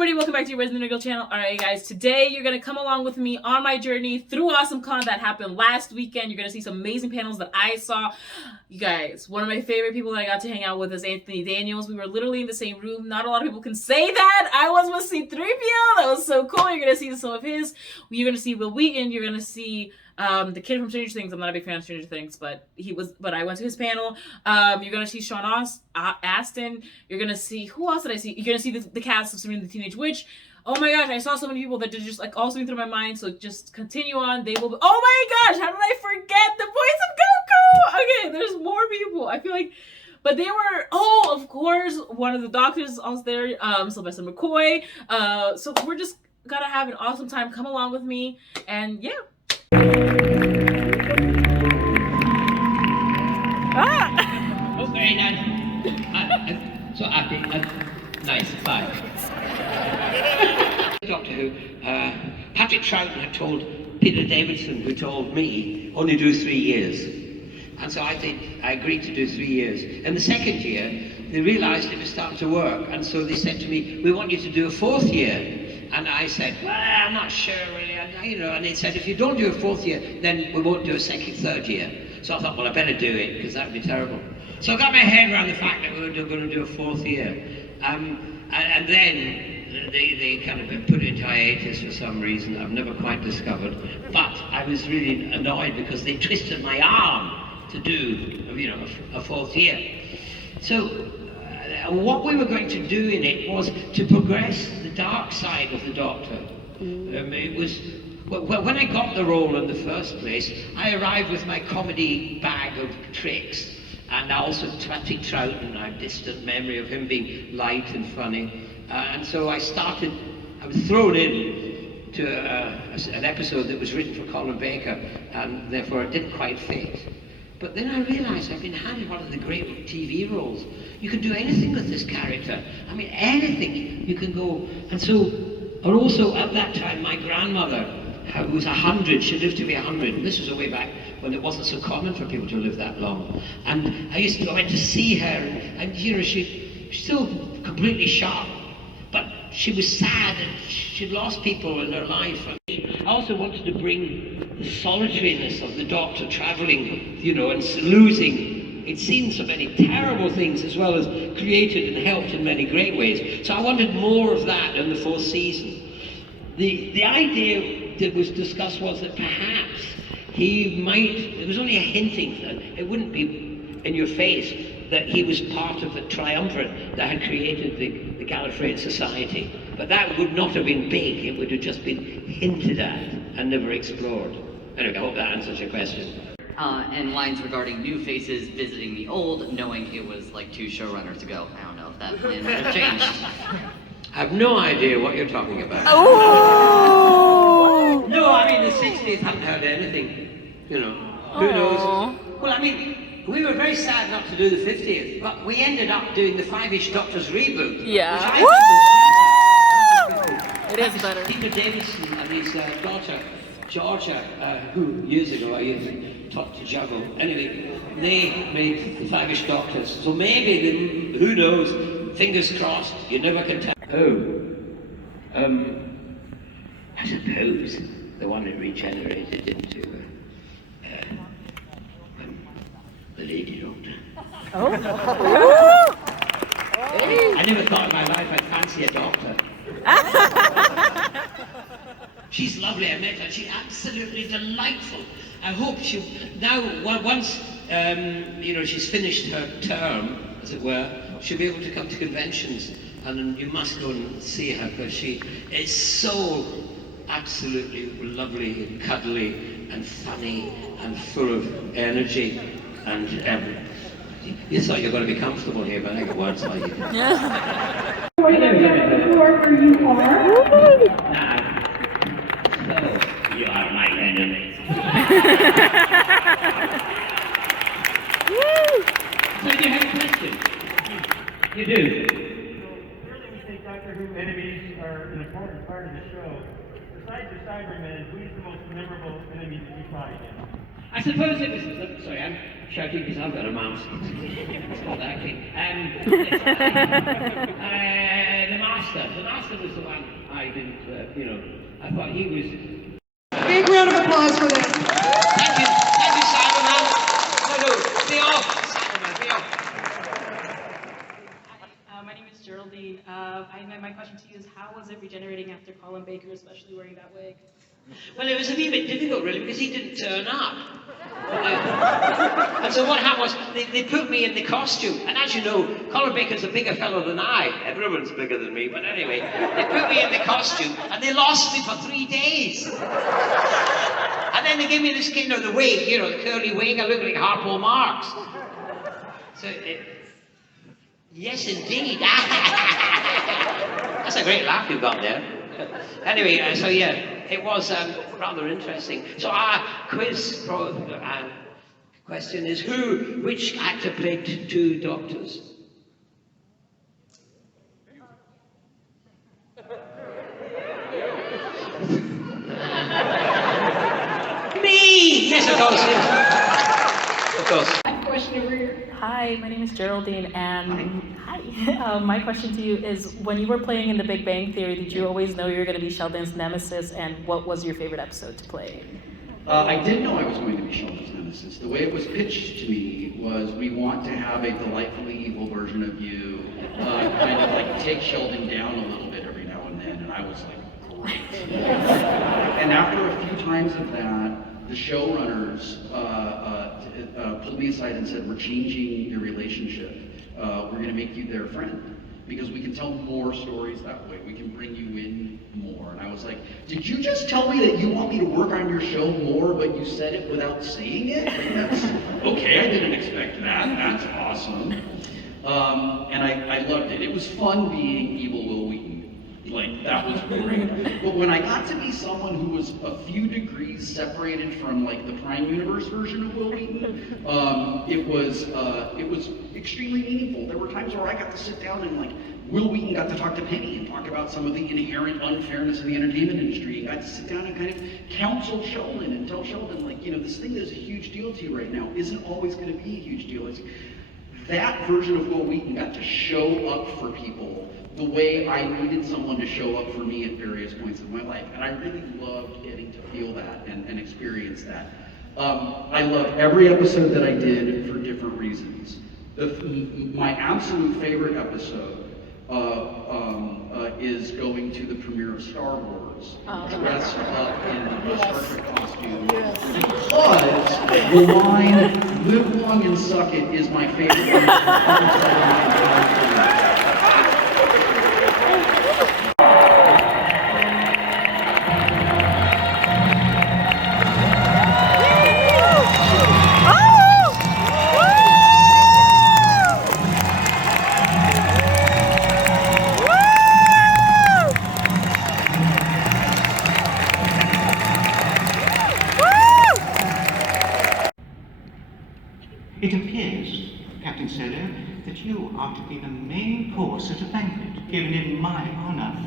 everybody, welcome back to your Resident Evil channel. Alright guys, today you're going to come along with me on my journey through AwesomeCon that happened last weekend. You're going to see some amazing panels that I saw. You guys, one of my favorite people that I got to hang out with is Anthony Daniels. We were literally in the same room. Not a lot of people can say that. I was with C-3PO. That was so cool. You're going to see some of his. You're going to see Will Wheaton. You're going to see the kid from Stranger Things. I'm not a big fan of Stranger Things, but I went to his panel. You're gonna see Sean Astin. You're gonna see, who else did I see? You're gonna see the cast of Sabrina the Teenage Witch. Oh my gosh, I saw so many people that did just like all swimming through my mind. So just continue on. They will be, oh my gosh, how did I forget the voice of Goku? Okay, there's more people. I feel like, but they were, oh, of course, one of the doctors also there, Sylvester McCoy. So we're just gonna have an awesome time. Come along with me, and yeah. Oh, very nice. So happy. Nice. Bye. Doctor Who. Patrick Troughton had told Peter Davidson, who told me, only do 3 years. And so I agreed to do 3 years. And the second year, they realised it was starting to work. And so they said to me, we want you to do a 4th year. And I said, well, I'm not sure really. And they said, if you don't do a 4th year, then we won't do a 2nd, 3rd year. So I thought, well, I better do it, because that would be terrible. So I got my head around the fact that we were going to do a 4th year. And then they kind of put it into hiatus for some reason I've never quite discovered. But I was really annoyed because they twisted my arm to do, a 4th year. So what we were going to do in it was to progress the dark side of the Doctor. It was, when I got the role in the first place, I arrived with my comedy bag of tricks, and also Patrick Troughton, I have distant memory of him being light and funny. And so I was thrown in to an episode that was written for Colin Baker, and therefore it didn't quite fit. But then I realised I've been handed one of the great TV roles. You can do anything with this character. I mean, anything you can go. And also at that time, my grandmother, who was 100, she lived to be 100. And this was a way back when it wasn't so common for people to live that long. And I went to see her, and she's still completely sharp, but she was sad, and she'd lost people in her life. I also wanted to bring the solitariness of the Doctor travelling, and losing. He'd seen so many terrible things as well as created and helped in many great ways. So I wanted more of that in the 4th season. The idea that was discussed was that perhaps he might, there was only a hinting, it wouldn't be in your face, that he was part of the triumvirate that had created the Gallifreyan Society. But that would not have been big, it would have just been hinted at and never explored. Anyway, I hope that answers your question. And lines regarding new faces visiting the old, knowing it was like 2 showrunners ago. I don't know if that plan might have changed. I have no idea what you're talking about. Oh! No, I mean the 60s haven't heard anything. Who knows? Well, I mean, we were very sad not to do the 50th, but we ended up doing the 5-ish Doctors reboot. Yeah. It is better. Peter Davidson and his daughter, Georgia, who years ago I used to taught to juggle. Anyway, they made the 5-ish Doctors. So maybe, who knows, fingers crossed, you never can tell. I suppose the one that regenerated into the Lady Doctor. I never thought in my life I'd fancy a doctor. She's lovely, I met her, she's absolutely delightful. I hope once she's finished her term, as it were, she'll be able to come to conventions, and you must go and see her, because she is so absolutely lovely and cuddly and funny and full of energy. And you thought you were going to be comfortable here, but I got words like you. Yeah. Where you are? Now, so you are my enemy. So do you have a question? You do? Clearly we think Doctor Who enemies are an important part of the show. Besides the Cybermen, who's the most memorable enemy that you fought against? I suppose it was, sorry, I'm shouting because I've got a mouth. It's called acting. The master was the one I didn't, I thought he was. Big round of applause for this. Thank you, Simon. No, be off, Simon, be off. My name is Geraldine. My question to you is, how was it regenerating after Colin Baker, especially wearing that wig? Well, it was a wee bit difficult, really, because he didn't turn up. And so what happened was, they put me in the costume. And as you know, Colin Baker's a bigger fellow than I. Everyone's bigger than me, but anyway, they put me in the costume, and they lost me for 3 days. And then they gave me this kind of the wig, the curly wig. I look like Harpo Marx. So, yes, indeed. That's a great laugh you've got there. Anyway, so yeah, it was rather interesting. So our quiz question is, which actor played two doctors? Me! Yes, of course, yes. Of course. Question over here. Hi, my name is Geraldine, and my question to you is, when you were playing in The Big Bang Theory, did you always know you were going to be Sheldon's nemesis, and what was your favorite episode to play? I did know I was going to be Sheldon's nemesis. The way it was pitched to me was, we want to have a delightfully evil version of you, kind of like take Sheldon down a little bit every now and then, and I was like, great. And after a few times of that, the showrunners pulled me aside and said, we're changing your relationship. We're going to make you their friend, because we can tell more stories that way. We can bring you in more. And I was like, did you just tell me that you want me to work on your show more, but you said it without saying it? Like, that's okay, I didn't expect that. That's awesome. And I loved it. It was fun being evil Will Wheaton. Like, that was great. But when I got to be someone who was a few degrees separated from like the Prime Universe version of Will Wheaton, it was extremely meaningful. There were times where I got to sit down and like, Will Wheaton got to talk to Penny and talk about some of the inherent unfairness of the entertainment industry, and got to sit down and kind of counsel Sheldon and tell Sheldon, like, this thing that is a huge deal to you right now isn't always going to be a huge deal. That version of Will Wheaton got to show up for people the way I needed someone to show up for me at various points of my life. And I really loved getting to feel that and experience that. I love every episode that I did for different reasons. My absolute favorite episode is going to the premiere of Star Wars, dressed up in the Star Trek costume, because the line, "Live long and suck it," is my favorite one. It appears, Captain Solo, that you are to be the main course at a banquet given in my honor.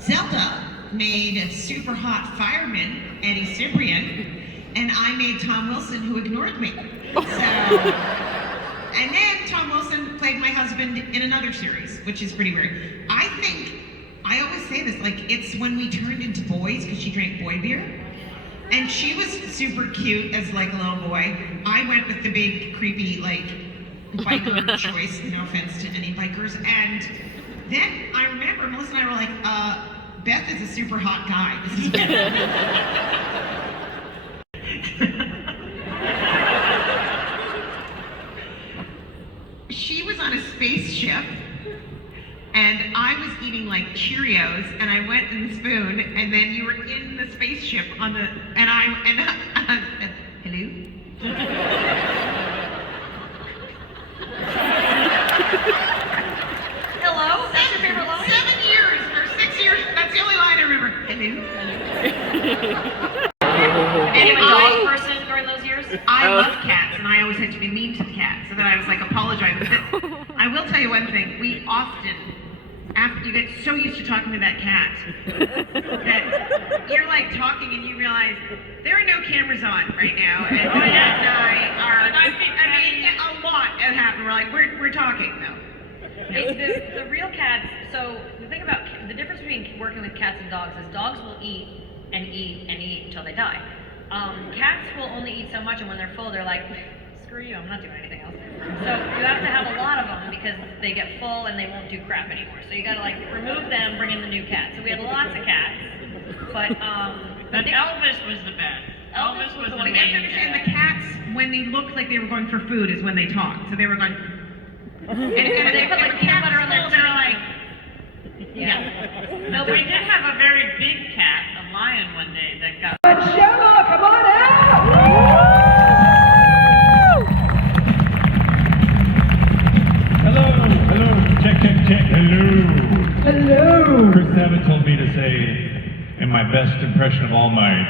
Zelda made a super hot fireman, Eddie Cibrian, and I made Tom Wilson, who ignored me. So, and then Tom Wilson played my husband in another series, which is pretty weird. I always say this, like, it's when we turned into boys, because she drank boy beer, and she was super cute as like a little boy. I went with the big, creepy, like, biker choice, no offense to any bikers, and then I remember Melissa and I were like, Beth is a super hot guy. This is better. She was on a spaceship, and I was eating like Cheerios, and I went in the spoon, and then you were in the spaceship on the, and I said, hello? I love cats, and I always had to be mean to the cats, so then I was like apologizing. But I will tell you one thing: we often, after you get so used to talking to that cat, that you're like talking and you realize there are no cameras on right now, and my dad and I are. I mean, a lot has happened. We're like, we're talking though. The real cats, so the thing about the difference between working with cats and dogs is dogs will eat and eat and eat until they die. Cats will only eat so much, and when they're full, they're like, screw you, I'm not doing anything else. So you have to have a lot of them because they get full and they won't do crap anymore. So you gotta like remove them, bring in the new cats. So we had lots of cats, but Elvis was the best. Elvis was the main cat. You have to understand the cats, when they looked like they were going for food, is when they talked. So they were going. And they put like peanut butter on their they're like. Yeah. No, we did have a very big cat, a lion, one day that got. Shema, come on out! Hello, check, hello. Hello. Chris Sabat told me to say, in my best impression of All Might,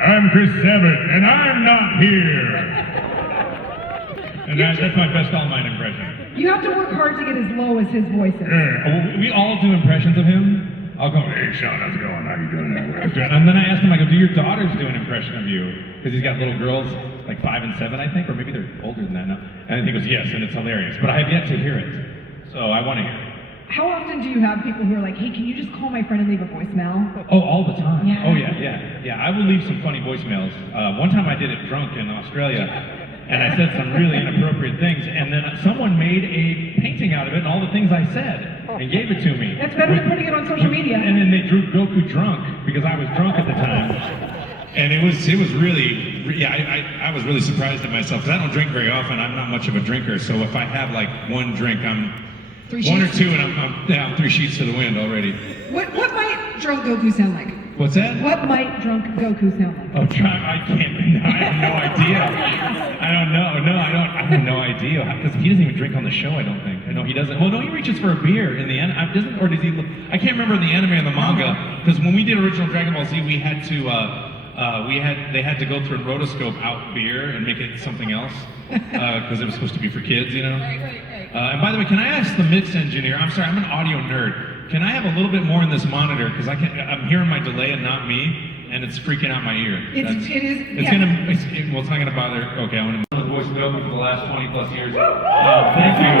I'm Chris Sabat, and I'm not here. And that's my best All Might impression. You have to work hard to get as low as his voice is. We all do impressions of him. I'll go, hey Sean, how's it going? How you doing? And then I asked him, I go, do your daughters do an impression of you? Because he's got little girls, like 5 and 7, I think, or maybe they're older than that now. And he goes, yes, and it's hilarious. But I have yet to hear it. So I want to hear it. How often do you have people who are like, hey, can you just call my friend and leave a voicemail? Oh, all the time. Yeah. Oh, yeah. I will leave some funny voicemails. One time I did it drunk in Australia, and I said some really inappropriate things, and then someone made a painting out of it and all the things I said and gave it to me. That's better than putting it on social media. And then they drew Goku drunk because I was drunk at the time. And it was really, I was really surprised at myself because I don't drink very often. I'm not much of a drinker, so if I have like one drink, I'm one or two, and I'm down 3 sheets to the wind already. What might drunk Goku sound like? What's that? What might drunk Goku sound like? Oh, I have no idea. I don't know. No, I have no idea. Because he doesn't even drink on the show, I don't think. I know he doesn't. Well, no, he reaches for a beer in the end. Doesn't, or does he? I can't remember in the anime or the manga. Because when we did original Dragon Ball Z, we had to. They had to go through and rotoscope out beer and make it something else because it was supposed to be for kids, you know. Right. And by the way, can I ask the mix engineer? I'm sorry, I'm an audio nerd. Can I have a little bit more in this monitor because I'm hearing my delay and not me, and it's freaking out my ear. It's not gonna bother. Okay, I'm gonna the voice of Goku for the last 20+ years. Thank you.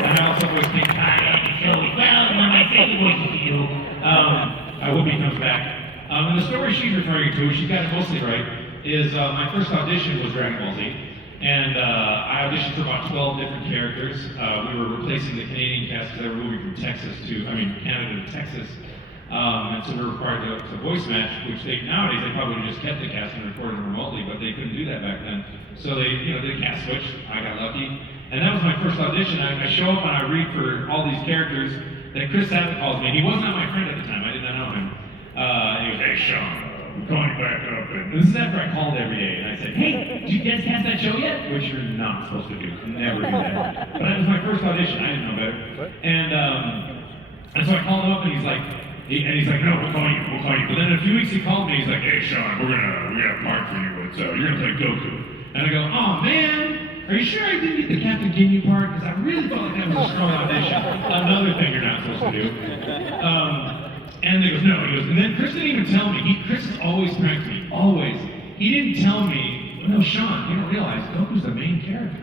And I also voiced King Kai. Well, one of my favorite voices to you. I hope he comes back. And the story she's referring to, she got it mostly right, is my first audition was Dragon Ball Z. And I auditioned for about 12 different characters. We were replacing the Canadian cast because they were moving from Canada to Texas. And so we were required to voice match, which nowadays they probably would have just kept the cast and recorded them remotely, but they couldn't do that back then. So they did a cast switch. I got lucky. And that was my first audition. I show up and I read for all these characters. Then Chris Sabat calls me. He was not my friend at the time. I did not know him. He goes, hey Sean, I'm calling you back up. And this is after I called every day. And I said, hey, did you guys cast that show yet? Which you're not supposed to do. Never do that. But that was my first audition. I didn't know better. And so I called him up and he's like, no, we'll call you. But then in a few weeks he called me. He's like, hey Sean, we got a part for you. You're gonna play Goku. And I go, oh man, are you sure I didn't get the Captain Ginyu part? Because I really felt like that was a strong audition. Another thing you're not supposed to do. And he goes, no. And then Chris didn't even tell me. Chris has always pranked me, always. He didn't tell me, no, Sean, you don't realize Goku's the main character.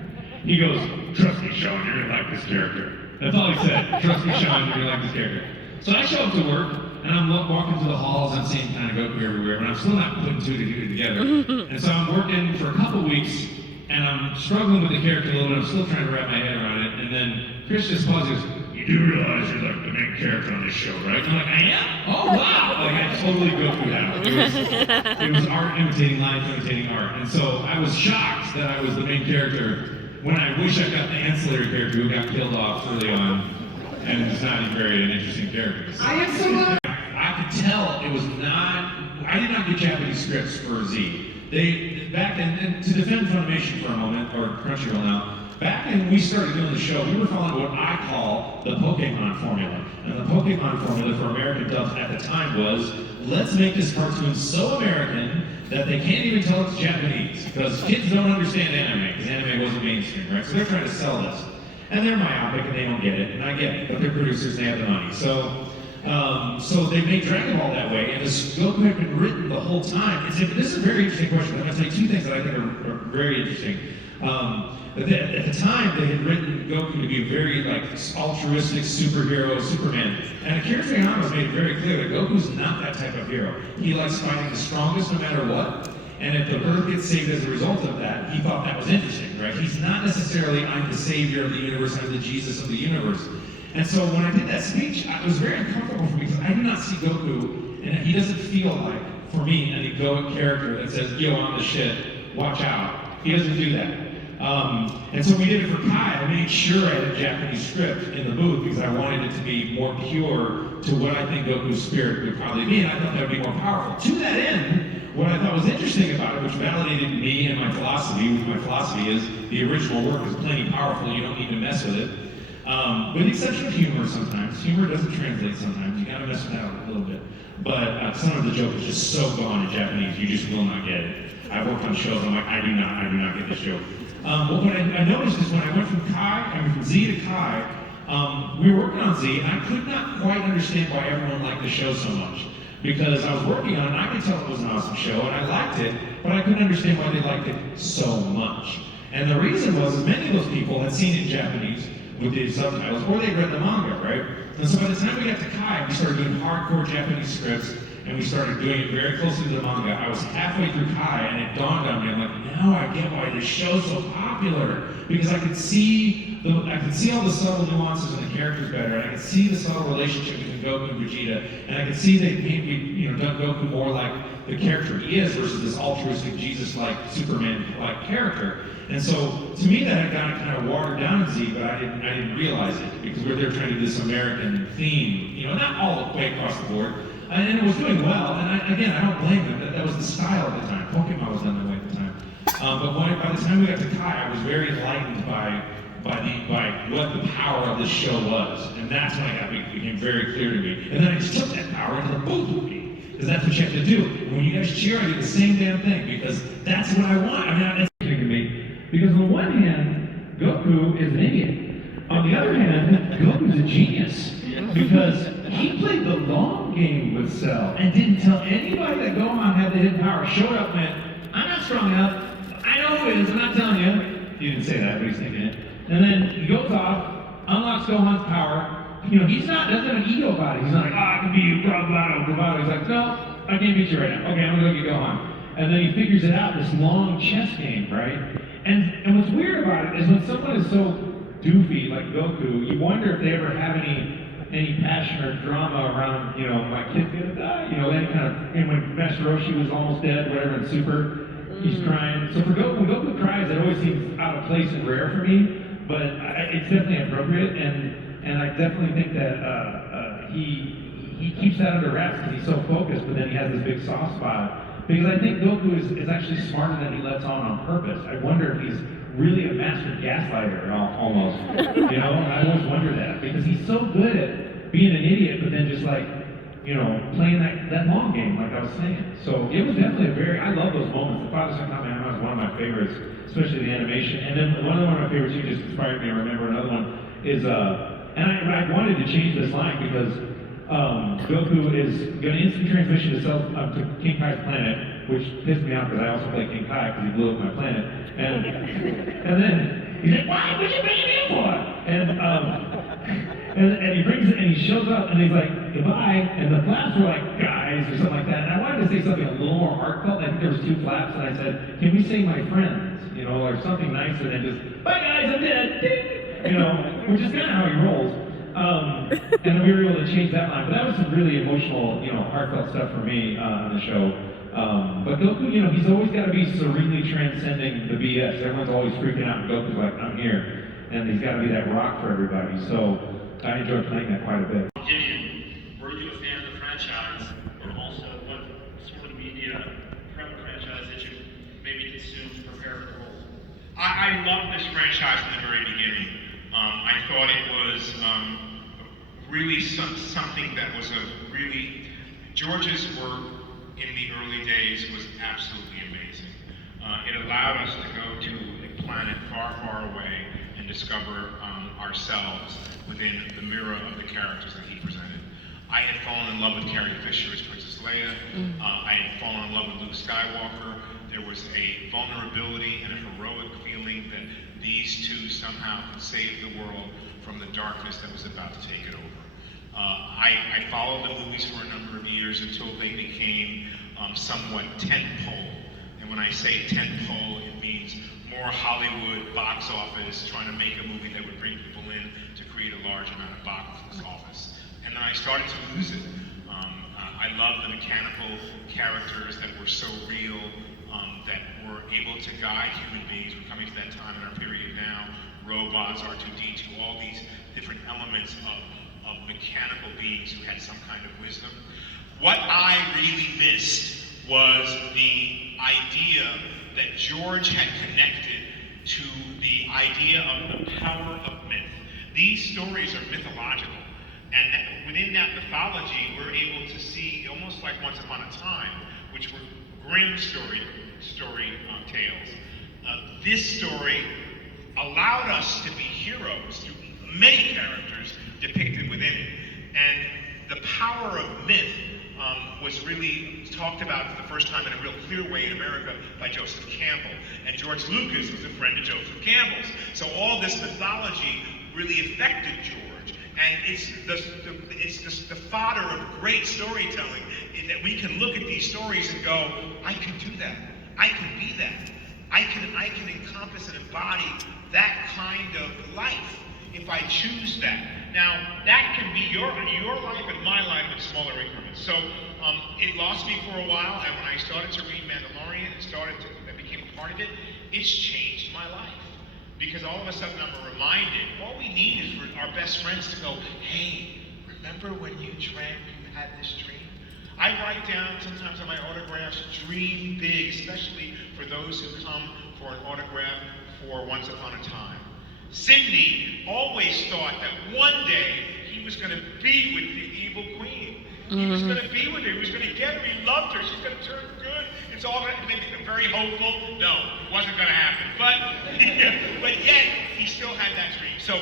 He goes, trust me, Sean, you're gonna like this character. That's all he said. Trust me, Sean, you're gonna like this character. So I show up to work, and I'm walking through the halls, I'm seeing kind of Goku everywhere, but I'm still not putting two together. And so I'm working for a couple weeks, and I'm struggling with the character a little bit. I'm still trying to wrap my head around it. And then Chris just pauses. You do realize you're like the main character on this show, right? And I'm like, I am? Oh, wow! Like, I totally Goku'd out. It was art imitating life, imitating art. And so I was shocked that I was the main character when I wish I got the ancillary character who got killed off early on. And it's not even very an interesting character. So I could tell it was not, I did not get Japanese scripts for Z. Back then, and to defend Funimation for a moment, or Crunchyroll now, back when we started doing the show, we were following what I call the Pokemon formula. And the Pokemon formula for American dubs at the time was, let's make this cartoon so American that they can't even tell it's Japanese. because kids don't understand anime, because anime wasn't mainstream, right? So they're trying to sell this. And they're myopic and they don't get it, and I get it, but they're producers, they have the money. So they made Dragon Ball that way, and this Goku had been written the whole time. This is a very interesting question. I'm going to say two things that I think are very interesting. At the time, they had written Goku to be a very altruistic superhero, Superman. And Akira Toriyama has made it very clear that Goku's not that type of hero. He likes fighting the strongest no matter what. And if the Earth gets saved as a result of that, he thought that was interesting, right? He's not necessarily, I'm the savior of the universe, I'm the Jesus of the universe. And so when I did that speech, it was very uncomfortable for me because I did not see Goku, and he doesn't feel like, for me, an egoic character that says, yo, I'm the shit, watch out. He doesn't do that. And so we did it for Kai. I made sure I had a Japanese script in the booth because I wanted it to be more pure to what I think Goku's spirit would probably be, and I thought that would be more powerful. To that end, what I thought was interesting about it, which validated me and my philosophy, which my philosophy is the original work is plenty powerful, you don't need to mess with it. With the exception of humor sometimes. Humor doesn't translate sometimes, you gotta mess with that a little bit. But some of the joke is just so gone in Japanese, you just will not get it. I've worked on shows, I'm like, I do not get this joke. But what I noticed is when I went from Z to Kai, we were working on Z, and I could not quite understand why everyone liked the show so much. Because I was working on it, and I could tell it was an awesome show, and I liked it, but I couldn't understand why they liked it so much. And the reason was many of those people had seen it in Japanese with the subtitles, or they'd read the manga, right? And so by the time we got to Kai, we started doing hardcore Japanese scripts, and we started doing it very closely to the manga. I was halfway through Kai, and it dawned on me, I'm like, now I get why this show's so popular. Because I could see all the subtle nuances in the characters better, and I could see the subtle relationship between Goku and Vegeta, and I could see they maybe done Goku more like the character he is versus this altruistic Jesus-like Superman-like character. And so to me that had gotten kind of watered down in Z, but I didn't realize it because we were trying to do this American theme, not all the way across the board. And it was doing well, and I don't blame them. That was the style at the time. Pokemon was done that way at the time. But by the time we got to Kai, I was very enlightened by what the power of this show was, and that's when it became very clear to me. And then I just took that power into the booth with me, because that's what you have to do. And when you guys cheer, I do the same damn thing because that's what I want. That's interesting to me because on the one hand, Goku is an idiot. On the other hand, Goku's a genius because he played the long game with Cell and didn't tell anybody that Gohan had the hidden power. Showed up, went, I'm not strong enough. I know who it is, I'm not telling you. He didn't say that, but he's thinking it. And then he goes off, unlocks Gohan's power. Doesn't have an ego about it. He's not like, I can beat you, bravado. He's like, no, I can't beat you right now. Okay, I'm gonna go get Gohan. And then he figures it out, this long chess game, right? And what's weird about it is when someone is so doofy like Goku, you wonder if they ever have any passion or drama around, my kid's gonna die, any kind of, and when Master Roshi was almost dead, whatever, in Super, he's crying. So for Goku, when Goku cries, it always seems out of place and rare for me, but it's definitely appropriate, and I definitely think that he keeps that under wraps because he's so focused, but then he has this big soft spot. Because I think Goku is actually smarter than he lets on purpose. I wonder if he's really a master gaslighter almost. I always wonder that because he's so good at being an idiot, but then just playing that long game, like I was saying. So it was definitely I love those moments. The Father Son Kamehameha is one of my favorites, especially the animation. And then one of my favorites you just inspired me to remember another one is, and I wanted to change this line because Goku is going to instant transmission to King Kai's planet, which pissed me off because I also play King Kai because he blew up my planet. And then he's like, why would you bring him in for? And he brings it and he shows up and he's like, goodbye. And the flaps were like, guys, or something like that. And I wanted to say something a little more heartfelt. I think there was 2 flaps and I said, can we say my friends? Or something nicer than just, bye guys, I'm dead. Ding! Which is kind of how he rolls. And we were able to change that line. But that was some really emotional, heartfelt stuff for me on the show. But Goku, he's always got to be serenely transcending the BS. Everyone's always freaking out, and Goku's like, I'm here. And he's got to be that rock for everybody. So I enjoy playing that quite a bit. Gideon, were you a fan of the franchise, and also what sort of media from the franchise that you maybe consumed to prepare for the role? I loved this franchise from the very beginning. I thought it was really something that was George's work in the early days was absolutely amazing. It allowed us to go to a planet far, far away and discover ourselves within the mirror of the characters that he presented. I had fallen in love with Carrie Fisher as Princess Leia. I had fallen in love with Luke Skywalker. There was a vulnerability and a heroic feeling that these two somehow could save the world from the darkness that was about to take it over. I followed the movies for a number of years until they became somewhat tentpole. And when I say tentpole, it means more Hollywood box office, trying to make a movie that would bring people in to create a large amount of box office. And then I started to lose it. I love the mechanical characters that were so real, that were able to guide human beings. We're coming to that time in our period now. Robots, R2-D2, all these different elements of mechanical beings who had some kind of wisdom. What I really missed was the idea that George had connected to the idea of the power of myth. These stories are mythological, and within that mythology, we're able to see almost like Once Upon a Time, which were Grimm story tales. This story allowed us to be heroes through many characters depicted within it, and the power of myth was really talked about for the first time in a real clear way in America by Joseph Campbell. And George Lucas was a friend of Joseph Campbell's. So all this mythology really affected George. And it's the fodder of great storytelling, in that we can look at these stories and go, I can do that. I can be that. I can encompass and embody that kind of life if I choose that. Now, that can be your life and my life in smaller increments. So it lost me for a while, and when I started to read Mandalorian and became a part of it, it's changed my life. Because all of a sudden I'm reminded, all we need is for our best friends to go, hey, remember when you drank, you had this dream? I write down sometimes on my autographs, dream big, especially for those who come for an autograph for Once Upon a Time. Sidney always thought that one day he was going to be with the evil queen. He was going to be with her. He was going to get her. He loved her. She's going to turn good. It's all going to be very hopeful. No, it wasn't going to happen. But yet, he still had that dream. So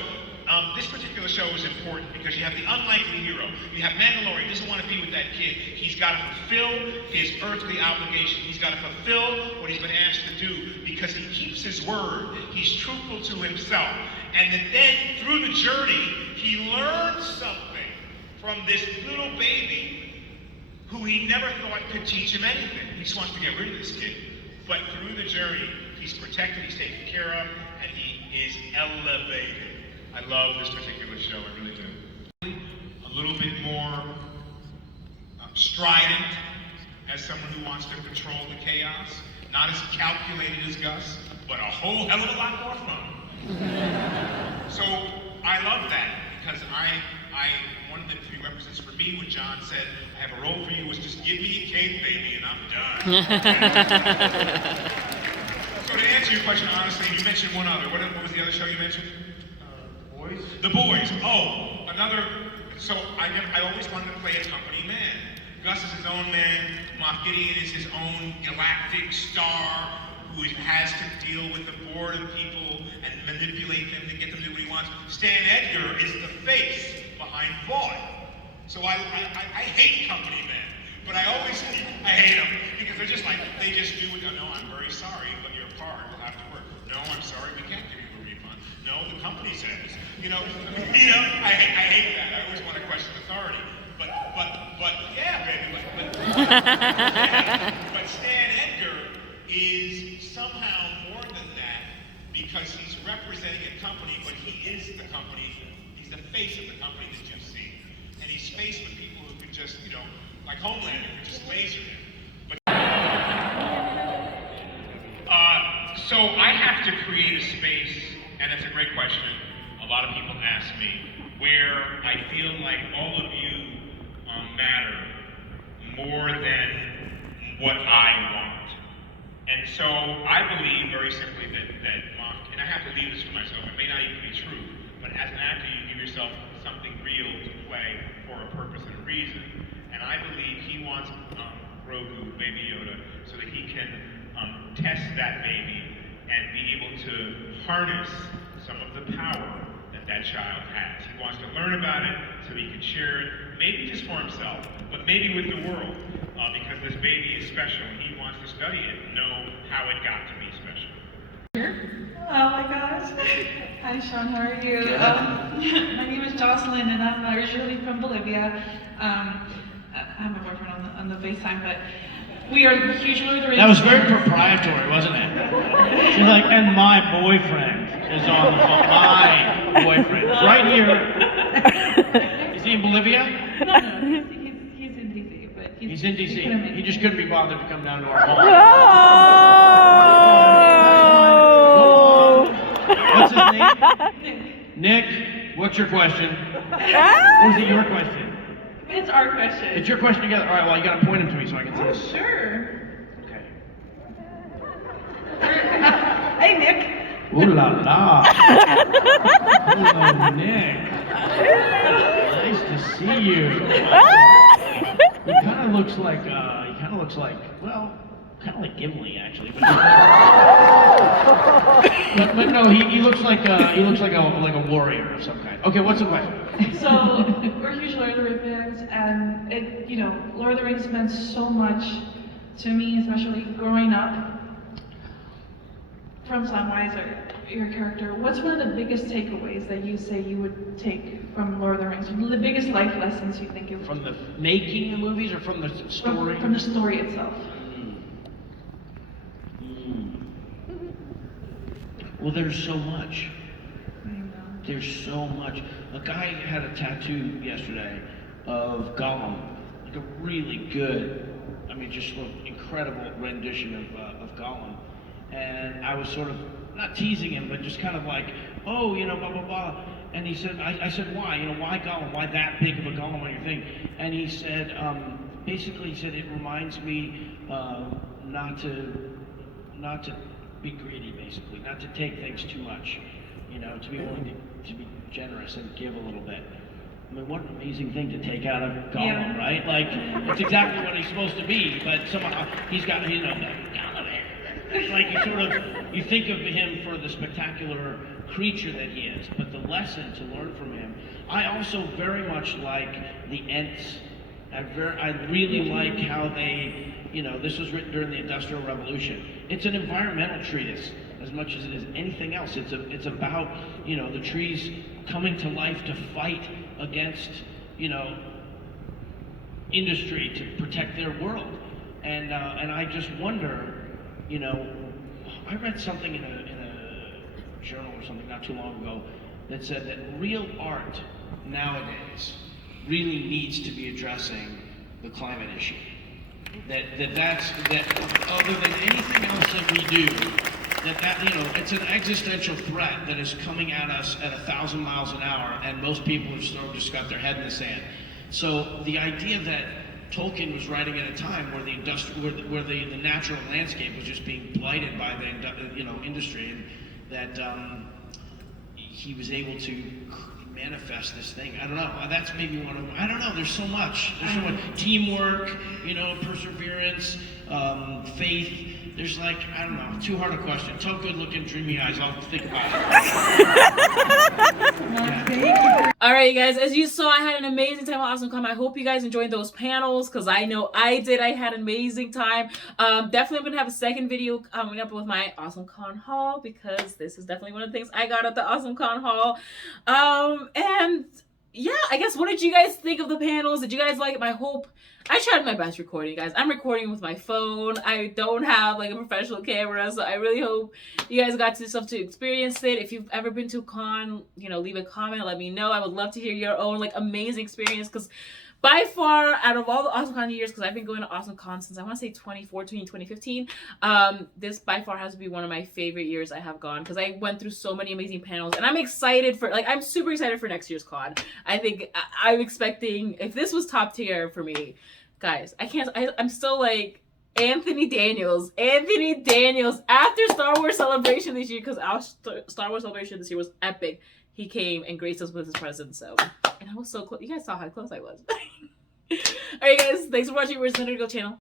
this particular show is important because you have the unlikely hero. You have Mandalorian, he doesn't want to be with that kid. He's got to fulfill his earthly obligation. He's got to fulfill what he's been asked to do because he keeps his word. He's truthful to himself. And then through the journey, he learns something from this little baby who he never thought could teach him anything. He just wants to get rid of this kid. But through the journey, he's protected, he's taken care of, and he is elevated. I love this particular show, I really do. A little bit more strident as someone who wants to control the chaos. Not as calculated as Gus, but a whole hell of a lot more fun. So I love that because one of the prerequisites for me when John said, I have a role for you, was just give me a cake, baby, and I'm done. So to answer your question honestly, you mentioned one other. What was the other show you mentioned? Boys? The Boys. Oh, another. So I always wanted to play a company man. Gus is his own man. Moff Gideon is his own galactic star who has to deal with the board of people and manipulate them to get them to do what he wants. Stan Edgar is the face behind Vought. So I hate company men. But I hate them because they're just like, they just do it. No, I'm very sorry, but your part will have to work. No, I'm sorry, we can't give you a refund. No, the company says. I hate that. I always want to question authority. But yeah, baby. But Stan Edgar is somehow more than that because he's representing a company, but he is the company. He's the face of the company that you see. And he's faced with people who can just, like Homelander, who just laser him. So I have to create a space, and it's a great question. A lot of people ask me, where I feel like all of you matter more than what I want. And so I believe very simply that Moff, and I have to leave this for myself, it may not even be true, but as an actor you give yourself something real to play for a purpose and a reason. And I believe he wants Grogu, Baby Yoda, so that he can test that baby and be able to harness some of the power that that child has. He wants to learn about it so he can share it, maybe just for himself, but maybe with the world, because this baby is special and he wants to study it and know how it got to be special. Oh my gosh. Hi Sean, how are you? Good. My name is Jocelyn and I'm originally from Bolivia. I have my boyfriend on the FaceTime, but we are huge Lord of the Rings. That was very proprietary, wasn't it? She's like, and my boyfriend is on the phone. My boyfriend. Right here. Is he in Bolivia? No, he's in DC, but he's in DC. He just couldn't be bothered to come down to our home. What's his name? Nick, what's your question? Or is it your question? It's our question. It's your question together. All right, well, you gotta point him to me so I can see this. Sure. Okay. Hey, Nick. Ooh la la. Hello, Nick. Nice to see you. He kind of looks like, well, kind of like Gimli, actually. But no, he looks like a warrior of some kind. Okay, what's the question? So we're huge Lord of the Rings fans, and Lord of the Rings meant so much to me, especially growing up. From Samwise, your character, what's one of the biggest takeaways that you say you would take from Lord of the Rings? The biggest life lessons you think you would? From the making the movies or from the story? From the story itself. Well, there's so much. There's so much. A guy had a tattoo yesterday of Gollum, like a really good, just an incredible rendition of Gollum. And I was sort of, not teasing him, but just kind of like, oh, blah, blah, blah. And he said, I said, why? Why Gollum? Why that big of a Gollum on your thing? And he said, basically, he said, it reminds me not to be greedy, basically, not to take things too much, to be willing to be generous and give a little bit. What an amazing thing to take out of Gollum, right? Like, it's exactly what he's supposed to be, but somehow he's got, like you think of him for the spectacular creature that he is, but the lesson to learn from him. I also very much like the Ents. I really like how they, this was written during the Industrial Revolution. It's an environmental treatise as much as it is anything else. It's about, the trees coming to life to fight against, industry to protect their world. And I just wonder, I read something in a journal or something not too long ago that said that real art nowadays really needs to be addressing the climate issue. That other than anything else that we do, it's an existential threat that is coming at us at 1,000 miles an hour, and most people have sort of just got their head in the sand. So the idea that Tolkien was writing at a time where the natural landscape was just being blighted by the industry, and that he was able to manifest this thing. I don't know. That's maybe one of them. I don't know. There's so much. There's so much teamwork, perseverance, faith. There's I don't know. Too hard a question. Tell good-looking, dreamy eyes. I'll think about it. All right, you guys. As you saw, I had an amazing time at AwesomeCon. I hope you guys enjoyed those panels because I know I did. I had an amazing time. Definitely going to have a second video coming up with my AwesomeCon haul because this is definitely one of the things I got at the AwesomeCon haul. And yeah, I guess what did you guys think of the panels? Did you guys like it? I hope. I tried my best recording, guys. I'm recording with my phone. I don't have a professional camera, so I really hope you guys got to experience it. If you've ever been to a con, leave a comment, let me know. I would love to hear your own amazing experience because by far, out of all the AwesomeCon years, because I've been going to AwesomeCon since I want to say 2014, 2015, this by far has to be one of my favorite years I have gone because I went through so many amazing panels, and I'm excited for I'm super excited for next year's con. I think I'm expecting, if this was top tier for me, guys, I'm still Anthony Daniels after Star Wars Celebration this year, because our Star Wars Celebration this year was epic. He came and graced us with his presence, and I was so close. You guys saw how close I was. Alright guys, thanks for watching Where's the Undergo channel.